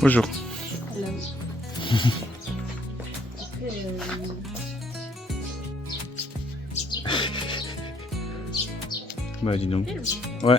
Bonjour. Hello. Après, Bah dis donc. Ouais.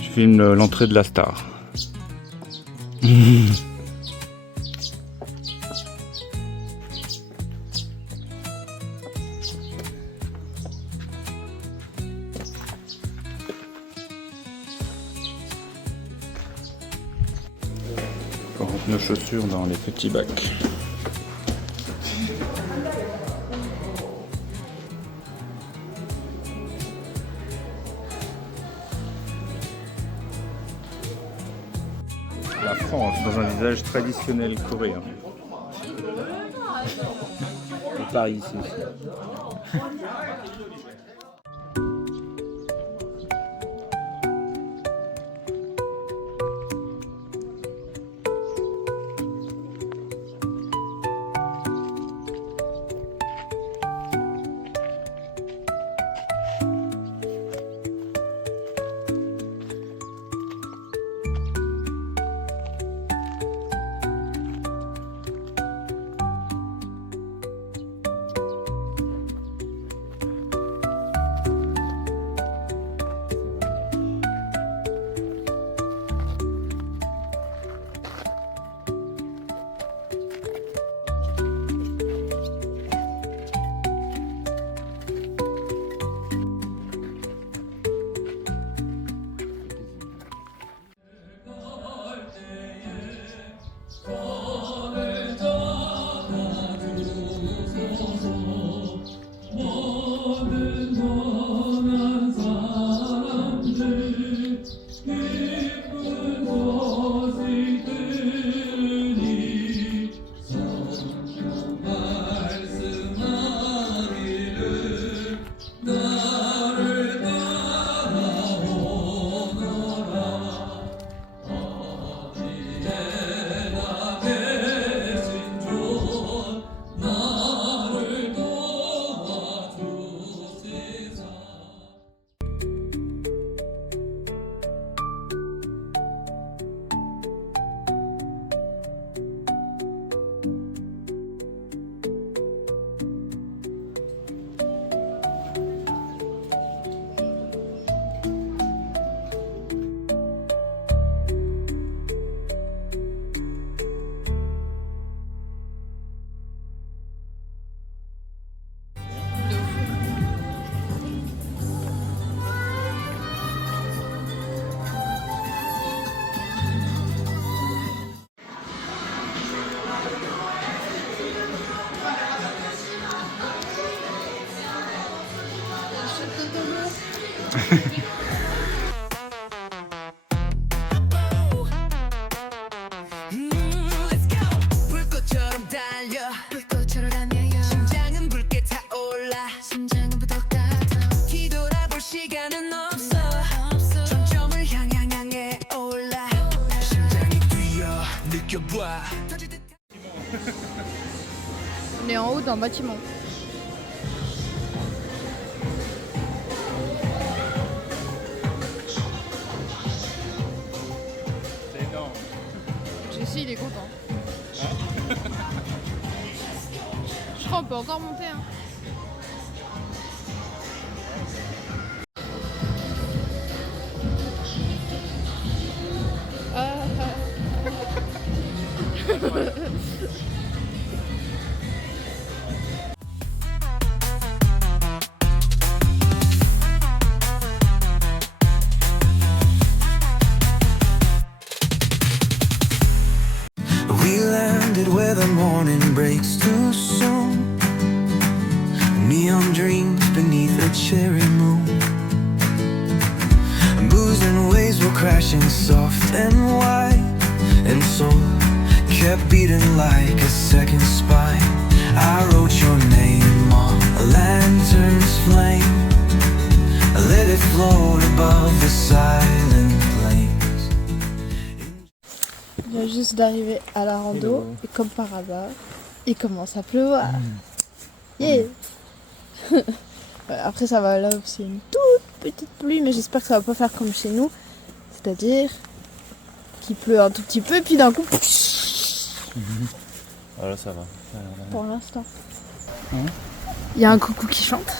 Je filme l'entrée de la star. On rentre nos chaussures dans les petits bacs. La France dans un visage traditionnel coréen. Et Paris ici aussi. 불꽃처럼 달려 불꽃처럼 달려 심장은 붉게 타올라 심장은 부터 같아 뒤돌아볼 시간은 없어 정점을 향해 올라 심장이 뛰어 느껴봐. on est en haut d'un bâtiment. C'est énorme. Jessie, il est content. Je crois qu'on peut encore monter. Hein. We landed where the morning breaks too soon. Neon dreams beneath a cherry moon. Booze and waves were crashing soft and wide, and soul kept beating like a second spine. I wrote your name on a lantern's flame. I let it float above the silent plains. Il vient juste d'arriver à la rando et comme par hasard, il commence à pleuvoir. Yeah. Après ça va, là c'est une toute petite pluie, mais j'espère que ça va pas faire comme chez nous, c'est-à-dire qu'il pleut un tout petit peu, et puis d'un coup, Ah là, ça va. pour l'instant. Hein Il y a un coucou qui chante.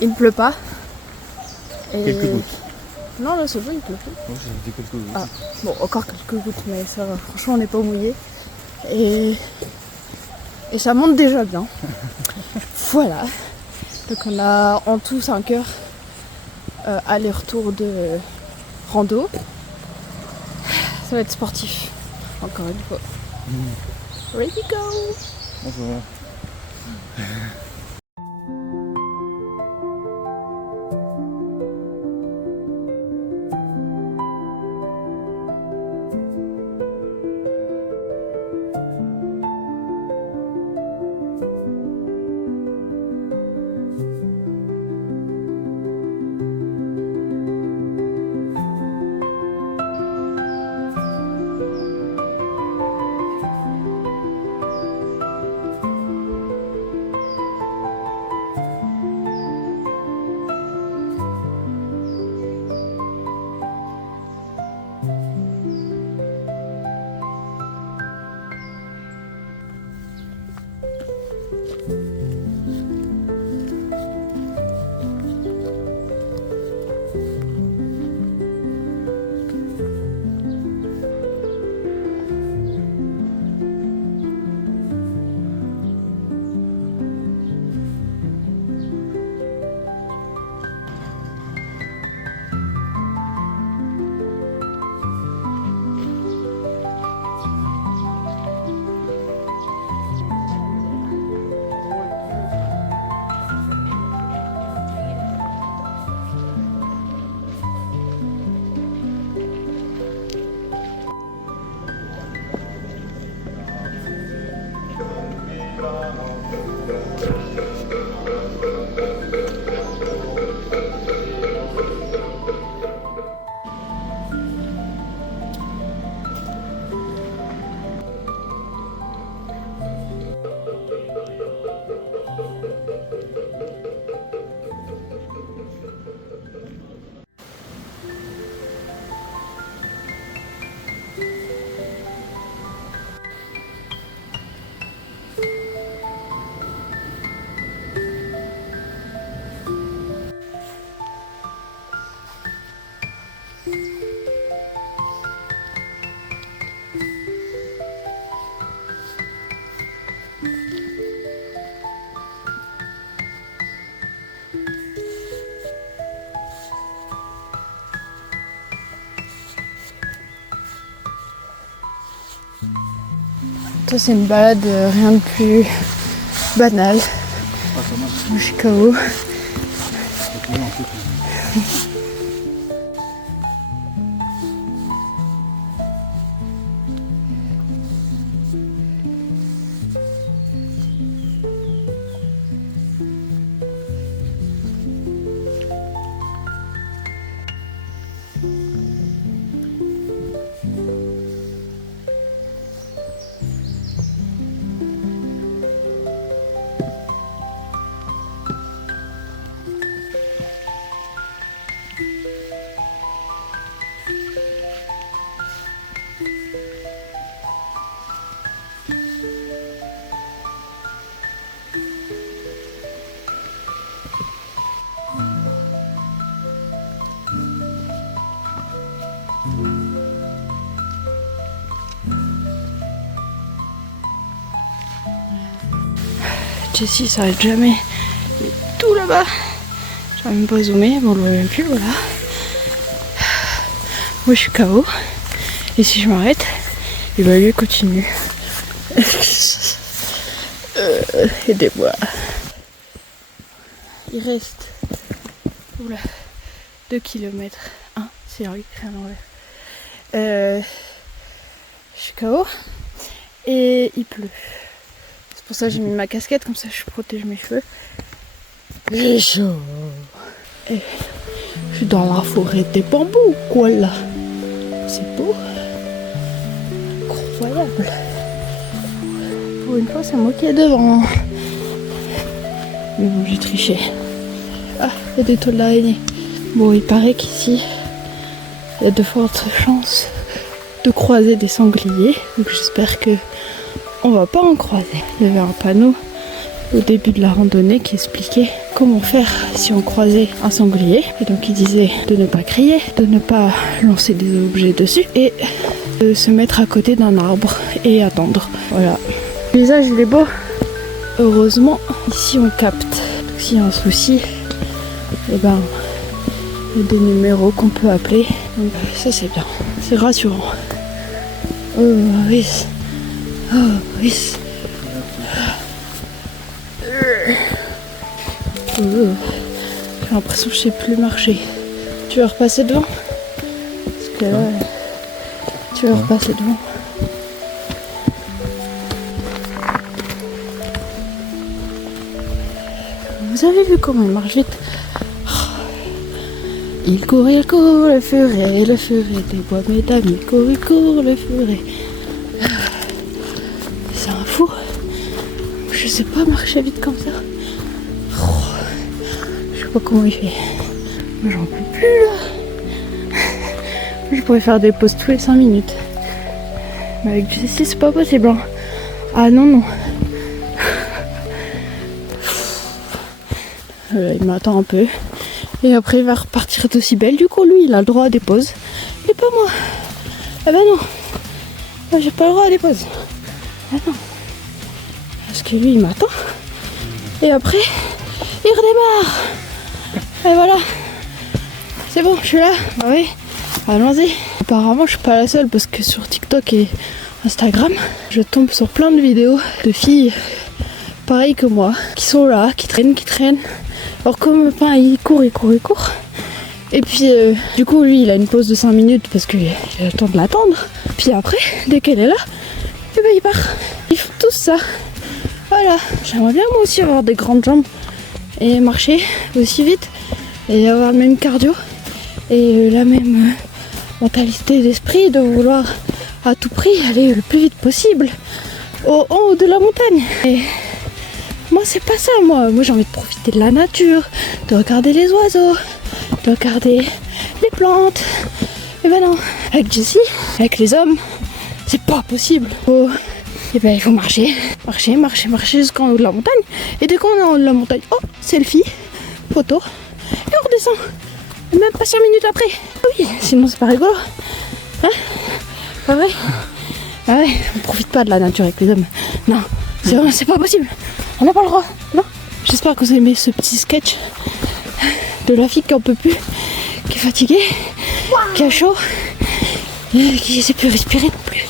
Il ne pleut pas. Et... Quelques gouttes. Non, là, c'est bon, il pleut plus. Oh, j'ai dit quelques gouttes. Ah, bon, encore quelques gouttes, mais ça va. Franchement, on n'est pas mouillé. Et ça monte déjà bien. Voilà. Donc on a en tout 5 heures aller-retour de rando. Ça va être sportif, encore une fois. Ready go! Bonjour. Ça, c'est une balade, rien de plus banal. Je suis KO. Jessie s'arrête jamais. Il est tout là-bas. Je vais même pas zoomer, bon on le voit même plus, voilà. Moi je suis KO. Et si je m'arrête, il va lui continuer. Aidez-moi. Il reste 2 km. C'est lui qui fait un envers. Je suis KO. Et il pleut. C'est pour ça que j'ai mis ma casquette, comme ça je protège mes cheveux. J'ai chaud. Et je suis dans la forêt des bambous, quoi là. C'est beau. Incroyable. Pour une fois, c'est moi qui est devant. Mais bon, j'ai triché. Ah, il y a des toiles d'araignée. Bon, il paraît qu'ici, il y a de fortes chances de croiser des sangliers. Donc j'espère que on va pas en croiser. Il y avait un panneau au début de la randonnée qui expliquait comment faire si on croisait un sanglier. Et donc il disait de ne pas crier, de ne pas lancer des objets dessus et de se mettre à côté d'un arbre et attendre. Voilà. Le paysage il est beau. Heureusement, ici on capte. Donc s'il y a un souci, et ben il y a des numéros qu'on peut appeler. Donc ça c'est bien. C'est rassurant. Oh oui. Oh oui. J'ai l'impression que je sais plus marcher. Tu veux repasser devant? Parce que là, tu veux repasser devant. Vous avez vu comment il marche vite? Il court, le furet des bois, mesdames. Il court, le furet. C'est un fou. Je sais pas marcher vite comme ça. Je sais pas comment il fait. Moi j'en peux plus là. Je pourrais faire des pauses tous les 5 minutes. Mais avec du C6 c'est pas possible. Hein. Ah non non. Il m'attend un peu. Et après il va repartir d'aussi belle. Du coup lui il a le droit à des pauses. Et pas moi. Ah bah non. Moi j'ai pas le droit à des pauses. Ah non. Parce que lui il m'attend. Et après il redémarre. Et voilà. C'est bon, je suis là. Ah oui. Allons-y. Apparemment je suis pas la seule parce que sur TikTok et Instagram, je tombe sur plein de vidéos de filles pareilles que moi, qui sont là, qui traînent. Alors comme enfin, il court. Et puis du coup lui il a une pause de 5 minutes parce qu'il a le temps de l'attendre. Puis après, dès qu'elle est là, et ben il part. Ils font tous ça. Voilà. J'aimerais bien moi aussi avoir des grandes jambes et marcher aussi vite et avoir le même cardio et la même mentalité d'esprit de vouloir à tout prix aller le plus vite possible en haut de la montagne. Et moi c'est pas ça, moi j'ai envie de profiter de la nature, de regarder les oiseaux, de regarder les plantes. Et ben non, avec Jessie, avec les hommes, c'est pas possible. Et ben il faut marcher jusqu'en haut de la montagne. Et dès qu'on est en haut de la montagne, oh, selfie, photo, et on redescend. Et même pas 5 minutes après. Oui, sinon c'est pas rigolo. Hein? Pas vrai? Ah ouais, on profite pas de la nature avec les hommes. Non, c'est pas possible. On n'a pas le droit. Non. J'espère que vous aimez ce petit sketch de la fille qui en peut plus, qui est fatiguée, qui a chaud, et qui ne sait plus respirer non plus.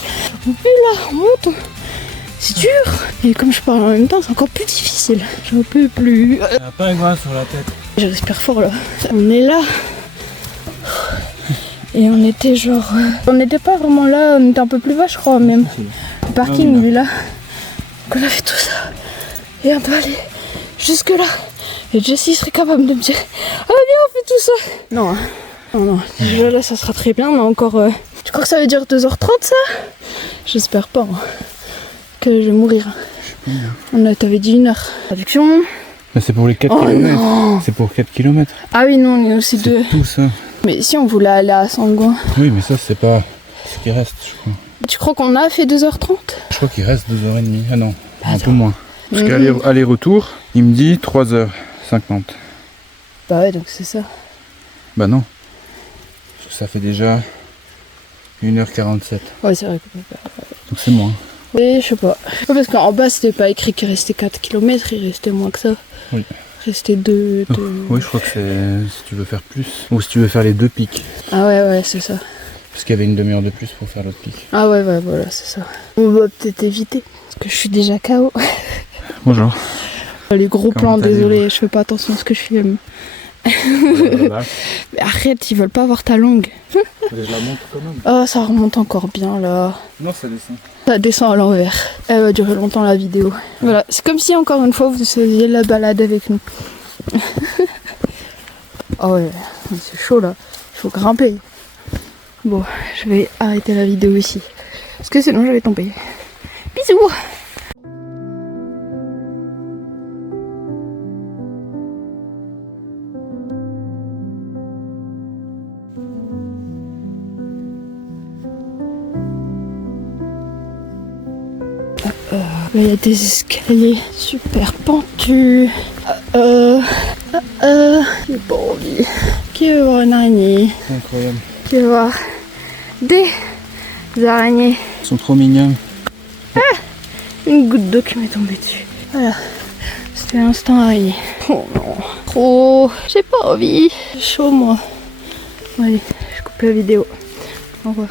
On peut plus là, on monte. C'est dur. Et comme je parle en même temps, c'est encore plus difficile. J'en peux plus. T'as pas un grain sur la tête. Je respire fort là. On est là. Et on était genre... on n'était pas vraiment là, on était un peu plus bas je crois même. Le parking lui là. Donc on a fait tout ça. Et on doit aller jusque là. Et Jessie serait capable de me dire ah viens on fait tout ça. Non, hein. Non. Déjà là ça sera très bien, mais encore... Tu crois que ça veut dire 2h30 ça? J'espère pas. Hein. Que je vais mourir. T'avais dit 1 heure. Traduction. Mais c'est pour les 4 km. C'est pour 4 km. Ah oui non, on est aussi deux. Tout ça. Mais si on voulait aller à Sangon. Oui mais ça c'est pas ce qui reste je crois. Tu crois qu'on a fait 2h30? Je crois qu'il reste 2h30. Ah non, un peu moins. Parce qu'aller-retour, il me dit 3h50. Bah ouais donc c'est ça. Bah non. Parce que ça fait déjà 1h47. Ouais c'est vrai. Donc c'est moins. Oui je sais pas. Ouais, parce qu'en bas c'était pas écrit qu'il restait 4 km, il restait moins que ça. Oui. Il restait 2... Oui je crois que c'est si tu veux faire plus. Ou si tu veux faire les 2 pics. Ah ouais c'est ça. Parce qu'il y avait une demi-heure de plus pour faire l'autre pic. Ah ouais voilà c'est ça. On va peut-être éviter. Parce que je suis déjà KO. Bonjour. Les gros Comment plans, désolé, je fais pas attention à ce que je filme. Mais arrête, ils veulent pas voir ta langue. Je la monte quand même. Oh, ça remonte encore bien là. Non, ça descend. Ça descend à l'envers. Elle va durer longtemps la vidéo. Voilà, c'est comme si encore une fois vous faisiez la balade avec nous. Oh ouais, c'est chaud là. Il faut grimper. Bon, je vais arrêter la vidéo ici. Parce que sinon je vais tomber. Bisous! Là, il y a des escaliers super pentus. J'ai pas envie. Qui veut voir une araignée? C'est incroyable. Qui veut voir des araignées? Ils sont trop mignons. Une goutte d'eau qui m'est tombée dessus. Voilà. C'était l'instant araignée. Oh non. Trop. J'ai pas envie. J'ai chaud moi. Allez, je coupe la vidéo. Au revoir.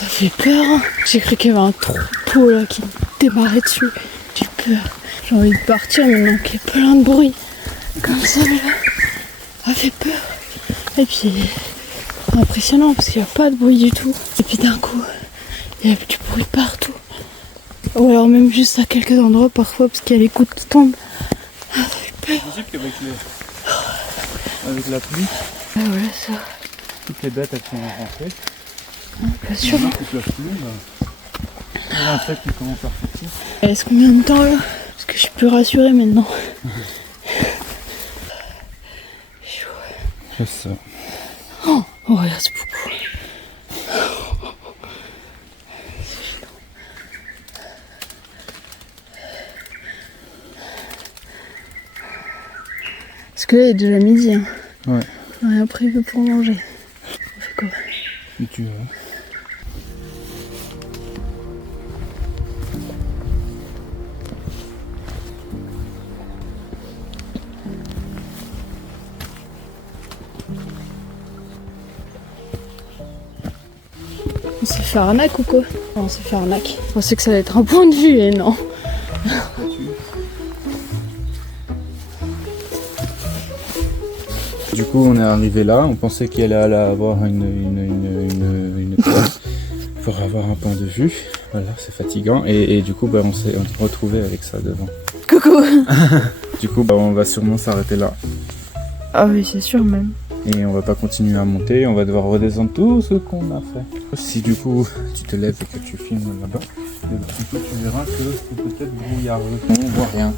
Ça fait peur, hein. J'ai cru qu'il y avait un troupeau là qui me démarrait dessus. J'ai peur. J'ai envie de partir maintenant qu'il y a plein de bruit. Comme ça là. Ça fait peur. Et puis c'est impressionnant parce qu'il n'y a pas de bruit du tout. Et puis d'un coup, il y a du bruit partout. Ou alors même juste à quelques endroits parfois parce qu'il y a les gouttes qui tombent. Ah, ça fait peur. C'est possible qu'avec la pluie, voilà ça. toutes les bêtes elles sont rentrées. Bien sûr. Il y a un insecte qui commence à ressortir. Il reste combien de temps là? Parce que je suis plus rassurée maintenant. Chaud. Je sais. Oh, regarde, c'est beaucoup. Parce que là il est déjà midi. Hein. Ouais. On n'a rien prévu pour manger. On fait quoi? Si tu veux. On s'est fait arnaque ou quoi? On s'est fait arnaque. Je pensais que ça allait être un point de vue et non. Du coup, on est arrivé là. On pensait qu'il allait avoir une place pour avoir un point de vue. Voilà, c'est fatigant. Et du coup, on s'est retrouvé avec ça devant. Coucou. Du coup, on va sûrement s'arrêter là. Ah oui, c'est sûr même. Et on va pas continuer à monter. On va devoir redescendre tout ce qu'on a fait. Si du coup, tu te lèves et que tu filmes là-bas, du coup, tu verras que c'est peut-être brouillard. On voit rien.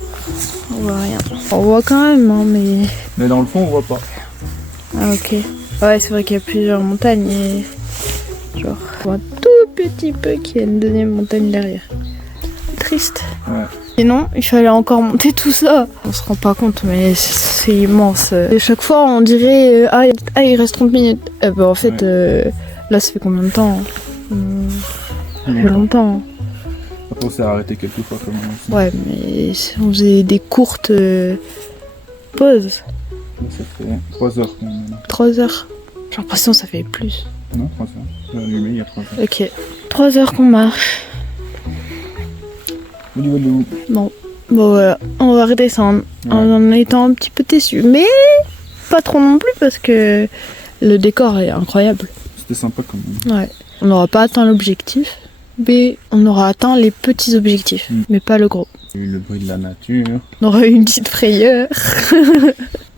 On voit rien. On voit quand même, hein, mais... Mais dans le fond, on voit pas. Ah ok. Ouais, c'est vrai qu'il y a plusieurs montagnes et... Genre, on voit un tout petit peu qu'il y a une deuxième montagne derrière. Triste. Ouais. Et non, il fallait encore monter tout ça. On se rend pas compte, mais c'est immense. Et chaque fois, on dirait il reste 30 minutes. En fait, là, ça fait combien de temps? Ça fait longtemps. Après, on s'est arrêté quelques fois quand même. Ouais, mais on faisait des courtes pauses. Ça fait 3 heures quand même. 3 heures. J'ai l'impression que ça fait plus. Non, 3 heures. J'ai allumé il y a 3 heures. Ok. 3 heures qu'on marche. Bon, Bon voilà, on va redescendre en étant un petit peu déçus. Mais pas trop non plus parce que le décor est incroyable. c'était sympa quand même. Ouais. On n'aura pas atteint l'objectif, mais on aura atteint les petits objectifs, mais pas le gros. Il y a eu le bruit de la nature. On aura eu une petite frayeur.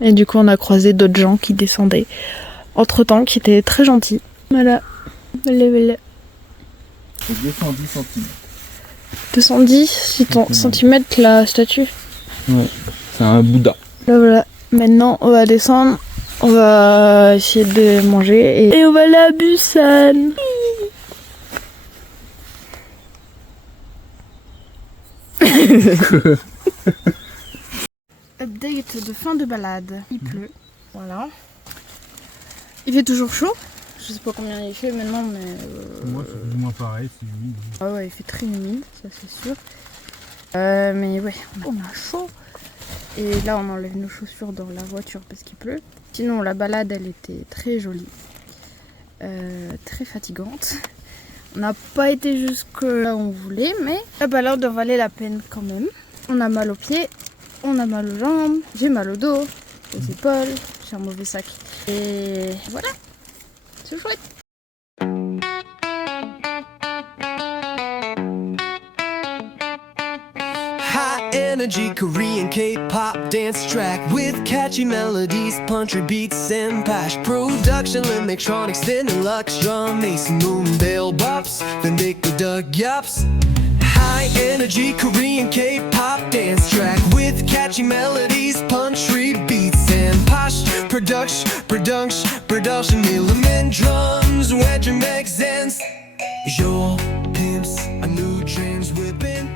Et du coup, on a croisé d'autres gens qui descendaient entre-temps, qui étaient très gentils. Voilà. C'est 210 cm. 210 cm la statue. Ouais, c'est un Bouddha. Là voilà. Maintenant, on va descendre On va essayer de manger et on va aller à Busan. Update de fin de balade. Il pleut. Voilà. Il fait toujours chaud. Je sais pas combien il fait maintenant, mais. Moi, c'est plus ou moins pareil, c'est humide. Ah ouais, il fait très humide, ça c'est sûr. Mais ouais, on a chaud. Et là, on enlève nos chaussures dans la voiture parce qu'il pleut. Sinon, la balade, elle était très jolie. Très fatigante. On n'a pas été jusque là où on voulait, mais la balade en valait la peine quand même. On a mal aux pieds, on a mal aux jambes, j'ai mal au dos, aux épaules, j'ai un mauvais sac. Et voilà, c'est chouette. High energy Korean K-pop dance track with catchy melodies, punchy beats and pash production, electronics, then deluxe drum, Mason Moon, bell bops, then they could dug yups. High energy Korean K-pop dance track with catchy melodies, punchy beats and posh production, element drums, wedge and make sense. Your pimps, a new trends whipping.